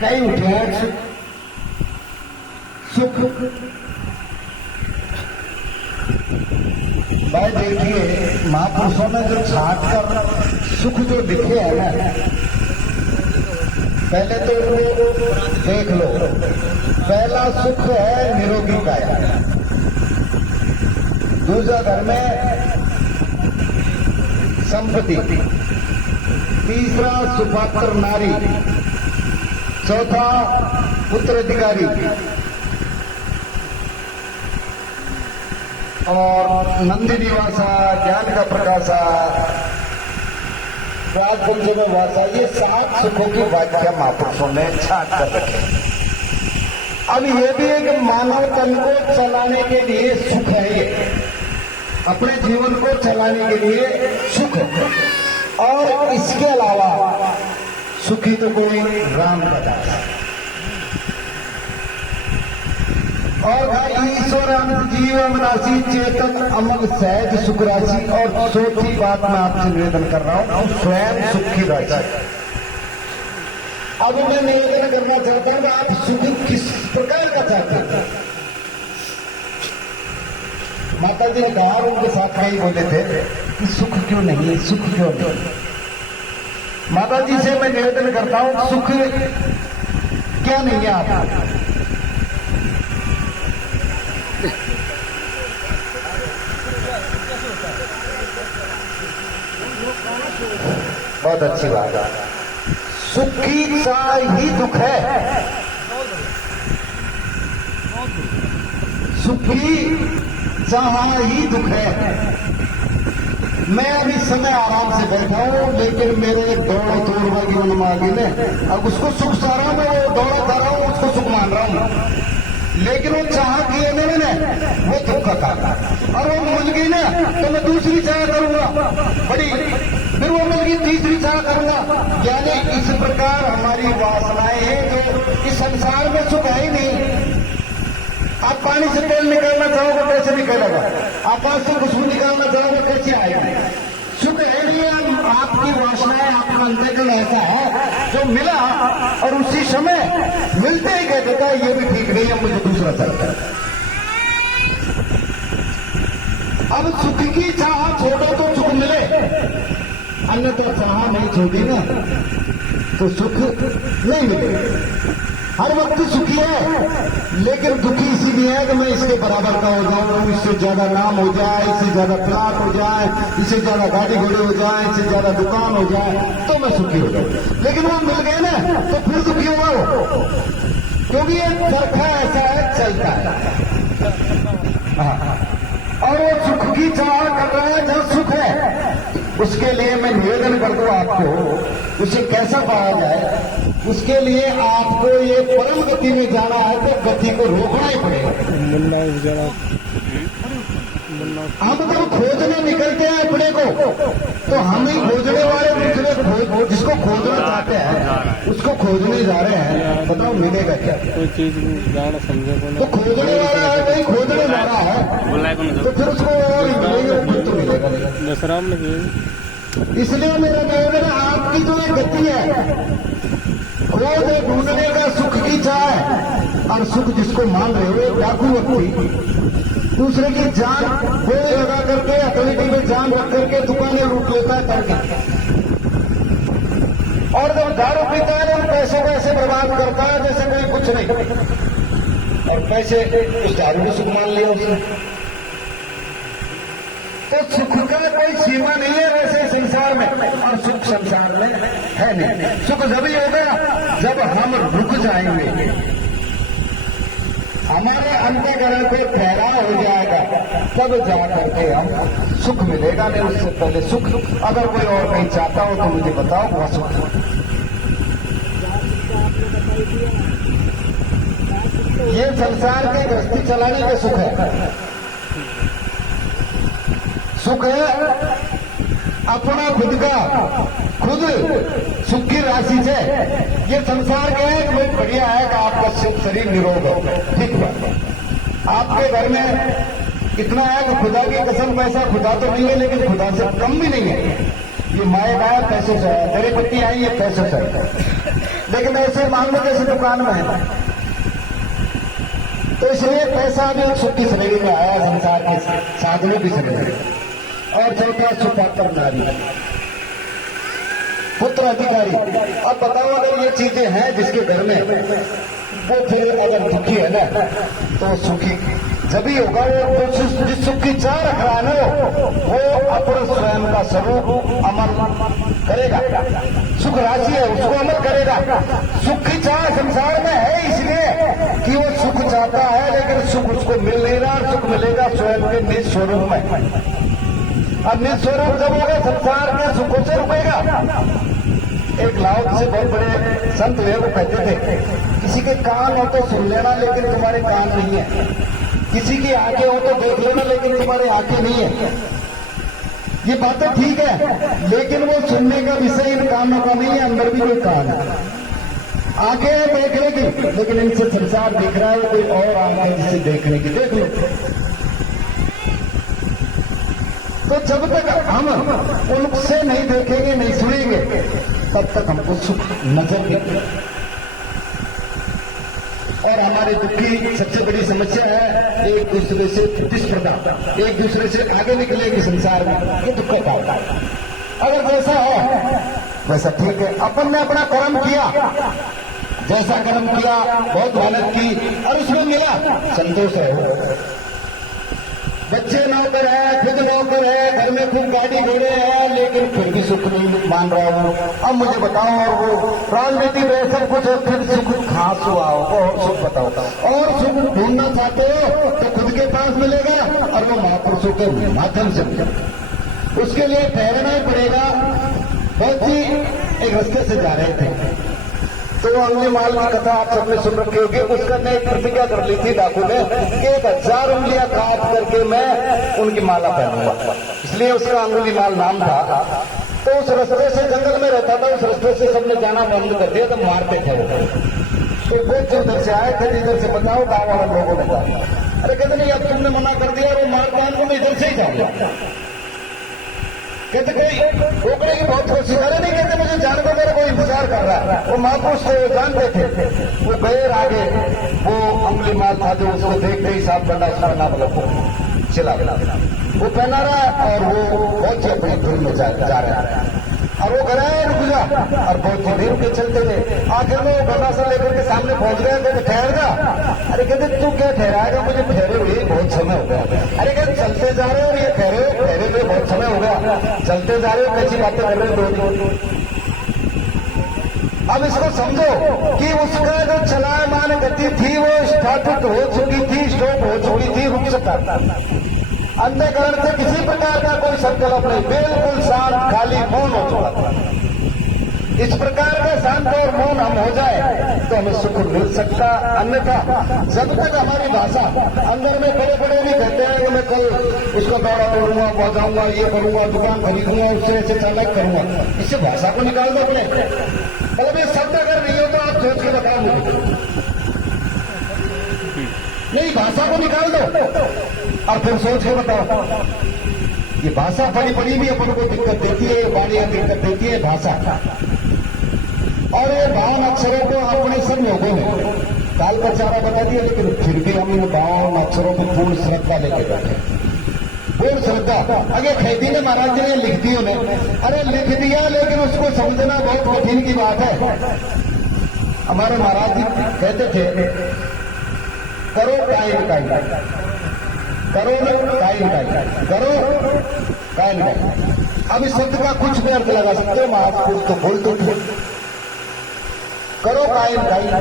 कई उठे सुख। भाई देखिए, महापुरुषों ने जो छाट कर सुख जो दिखे है ना, पहले तो वो देख लो। पहला सुख है निरोगी काया, दूसरा घर में संपत्ति, तीसरा सुपात्र नारी, चौथा उत्तराधिकारी और नंदी निवासा, ज्ञान का प्रकाशा, राजवंश में वासा, ये 7 सुखों की व्याख्या महापुरुषों ने छाट कर रखी। अब ये भी एक मानव तन को चलाने के लिए सुख है, ये अपने जीवन को चलाने के लिए सुख है। और इसके अलावा सुखी तो कोई राम का दास और ईश्वर जीवन राशि चेतन अमल सहज सुख राशि। और चौथी बात मैं आपसे निवेदन कर रहा हूं, स्वयं सुख की राशि। अब मैं निवेदन करना चाहता हूं कि आप सुख किस प्रकार का चाहते हैं। माता जी ने कहा, उनके साथ कई बोले थे कि सुख क्यों नहीं, सुख क्यों नहीं। माता जी से मैं निवेदन करता हूं, सुख क्या नहीं है आपको? बहुत अच्छी बात है। सुखी सा ही दुख है, सुखी जहां ही दुख है। मैं अभी समय आराम से बैठा हूं, लेकिन मेरे दौड़ तोड़ वाली अनुमागी ने अब उसको सुख सा रहा हूं, मैं वो दौड़ा कर रहा हूं, उसको सुख मान रहा हूं। लेकिन वो चाह किए मैंने, वो दुख का कारण। और वो मिल गई ना तो मैं दूसरी चाह करूंगा बड़ी, फिर वो मिल गई तीसरी चाह करूंगा। यानी इस प्रकार हमारी वासनाएं हैं जो इस संसार में सुख है ही नहीं। आप पानी से तेल निकालना चाहोगे कैसे निकलेगा, आप पास से खुशबू निकालना चाहोगे कैसे आएगा। सुख है नहीं, आपकी वासनाएं, आपका अंतःकरण ऐसा है जो मिला और उसी समय मिलते ही कह देता है ये भी ठीक नहीं है, मुझे दूसरा चाहिए। अब सुख की चाह छोड़ो तो सुख मिले, अन्यथा चाह नहीं छोड़ी ना तो सुख नहीं मिले। हर वक्त सुखी है, लेकिन दुखी इसीलिए है कि मैं इसके बराबर का हो जाऊं, इससे ज्यादा नाम हो जाए, इससे ज्यादा प्लाट हो जाए, इससे ज्यादा गाड़ी घोड़े हो जाए, इससे ज्यादा दुकान हो जाए तो मैं सुखी हो जाऊं। लेकिन वो मिल गए ना तो फिर दुखी होगा वो, क्योंकि ये चरखा ऐसा है, चलता है। और वो सुख की चाह कर रहा है जहां सुख है। उसके लिए मैं निवेदन कर दूं आपको, उसे कैसा पाया जाए। उसके लिए आपको ये परम गति में जाना है तो गति को रोकना ही पड़ेगा। हम तो खोजने निकलते हैं अपने को, तो हम ही खोजने वाले दूसरे जिसको खोजना चाहते हैं उसको खोजने जा रहे हैं। बताओ मिलेगा क्या? कोई चीज जाना समझे तो खोजने वाला है, कोई खोजने जा रहा है तो फिर उसको मिलेगा दशराम में। इसलिए मेरा निवेदन, आपकी जो एक गति है खोज ढूंढने का सुख की चाह, और सुख जिसको मान रहे हो डाकू व्यक्ति दूसरे की जान गोली लगा करके, अथॉरिटी में जान रख करके दुकानें लूट लेता है करके। और जब दारू पीता है तो पैसों को ऐसे बर्बाद करता है जैसे कोई कुछ नहीं, और पैसे उस दारू को सुख मान लिया उसने। तो सुख का कोई सीमा नहीं है वैसे संसार में, और सुख संसार में है नहीं। सुख जभी होगा जब हम रुक जाएंगे, हमारे अंतःकरण पे ठहराव हो जाएगा, तब जाकर के हम सुख मिलेगा। नहीं उससे पहले सुख, अगर कोई और कहीं चाहता हो तो मुझे बताओ, वह सुख। ये संसार के गृहस्थी चलाने का सुख है। सुख है अपना खुद का, खुद सुख की राशि से। ये संसार के है बहुत बढ़िया है कि आपका शरीर निरोग हो, ठीक बात। आपके घर में इतना है कि खुदा की कसम पैसा खुदा तो नहीं है, लेकिन खुदा से कम भी नहीं है। ये माए गाय पैसों से है, तेरे पत्ती आई ये पैसों से है। लेकिन ऐसे मान लो जैसे दुकान में है, तो इसलिए पैसा भी सुख की श्रेणी में आया, संसार के साधनों की श्रेणी में। और चौथा सुपात्र नारी, पुत्र अधिकारी। अब बताओ अगर ये चीजें हैं जिसके घर में, वो फिर अगर दुखी है ना तो सुखी जब ही होगा। वो जिस सुख की चाह रख रहा है ना वो अपने स्वयं का स्वरूप अमल करेगा। सुख राशि है उसको अमल करेगा। सुख की चाह संसार में है इसलिए कि वो सुख चाहता है, लेकिन सुख उसको मिल नहीं रहा। सुख मिलेगा स्वयं के निज स्वरूप में। अब निज स्वरूप जब होगा संसार के सुखों से रुकेगा। एक लाओ से बहुत बड़े संत हुए, वो कहते थे किसी के कान हो तो सुन लेना लेकिन तुम्हारे कान नहीं है, किसी की आंखें हो तो देख लेना लेकिन तुम्हारी आंखें नहीं है। ये बातें ठीक है, लेकिन वो सुनने का विषय इन कानों का नहीं है, अंदर भी कोई कान है। आंखें देखने की, लेकिन इनसे संसार दिख रहा है, कोई और आंखें जिसे देखने की, देख लो। तो जब तक हम उनसे नहीं देखेंगे, नहीं सुनेंगे, तब तक हमको सुख नजर नहीं। और हमारे दुख की सबसे बड़ी समस्या है एक दूसरे से प्रतिस्पर्धा, एक दूसरे से आगे निकले कि संसार में, ये दुख का कारण है। अगर जैसा है वैसा ठीक है, अपन ने अपना कर्म किया, जैसा कर्म किया, बहुत मेहनत की और उसमें मिला, संतोष है। बच्चे नौकर है, खुद नौकर है, घर में खूब गाड़ी घोड़े हैं, लेकिन फिर भी सुख नहीं मान रहा हूं। अब मुझे बताओ, और वो राजनीति में सब कुछ है, फिर सुख खास हुआ हो और सुख बताओ। और सुख ढूंढना चाहते हो तो खुद के पास मिलेगा और वो महापुरुषों के माध्यम से मिलेगा। उसके लिए ठहरना ही पड़ेगा। बहुत ही एक रास्ते से जा रहे थे तो अंगुलीमाल की कथा आप सबने सुन रखी होगी। उसका ने एक प्रतिज्ञा कर ली थी डाकू ने कि 1000 उंगलियां काट करके मैं उनकी माला पहनूंगा, इसलिए उसका अंगुलीमाल नाम था। तो उस रास्ते से जंगल में रहता था, उस रास्ते से सबने जाना बंद कर दिया, तो मारते थे वो। तो वो जो उधर से आए थे, इधर से बताओ गाँव वाले लोगों ने कहा, अरे कहते नहीं अब तुमने मना कर दिया, वो मार पान को मैं इधर से ही जा गया। कहते कोई रोकने की बहुत कोशिश करे, नहीं कहते मुझे जान को मेरा कोई इंतजार कर रहा है। वो महापुरुष थे, वो जानते थे। वो गए आगे, वो अंगुलीमाल था जो उसको देखते ही साफ बंदा उसका नाम लोग चिल्ला वो पहना रहा है और वो बहुत ही अपनी धुन में जा रहा है। और वो गए रुक जा, और बहुत ही देर के चलते थे। आखिर में वो गंडासा लेकर के सामने पहुंच गए। कहते ठहर जा। अरे कहते तू क्या ठहराएगा, मुझे ठहरे हुए बहुत समय हो गया। अरे कहते चलते जा रहे हो, ये ठहरे हुए बहुत समय हो गया, चलते जा रहे हो, कैसी बातें कर रहे हो। अब इसको समझो कि उसका जो चलायमान गति थी वो स्थापित हो चुकी थी, स्टॉप हो चुकी थी, रुक सका। अंधकरण से किसी प्रकार का कोई संकल्प नहीं, बिल्कुल शांत, खाली मौन हो चुका था। इस प्रकार का शांत और मौन हम हो जाए तो हमें सुख मिल सकता। अन्यथा जब तक हमारी भाषा अंदर में बड़े बड़े भी कहते हैं कि मैं कल उसका दौरा करूंगा, बजाऊंगा, ये करूंगा, दुकान खरीदूंगा, उससे ऐसे चालक करूंगा, इससे भाषा को निकाल दो अपने। मतलब ये शब्द अगर नहीं हो तो आप सोच के बताओ मुझे, नहीं भाषा को निकाल दो और फिर सोच के बताओ। ये भाषा बड़ी बड़ी भी अपन को दिक्कत देती है, बाड़ियां दिक्कत देती है भाषा। और ये बावन अक्षरों को अपने सब लोगों ने काल का चारा बता दिया, लेकिन फिर भी हम इन 52 अक्षरों को पूर्ण श्रद्धा लेके बैठे, पूर्ण श्रद्धा। अगर खेती ने महाराज जी ने लिख दी उन्हें, अरे लिख दिया, लेकिन उसको समझना बहुत कठिन की बात है। हमारे महाराज जी कहते थे करो कायन कायन, करो न कायन कायन, करो कायन कायन। अब इस शब्द का कुछ भी अर्थ लगा सकते हो, महापुरुष तो बोल तो करो कायन कायन,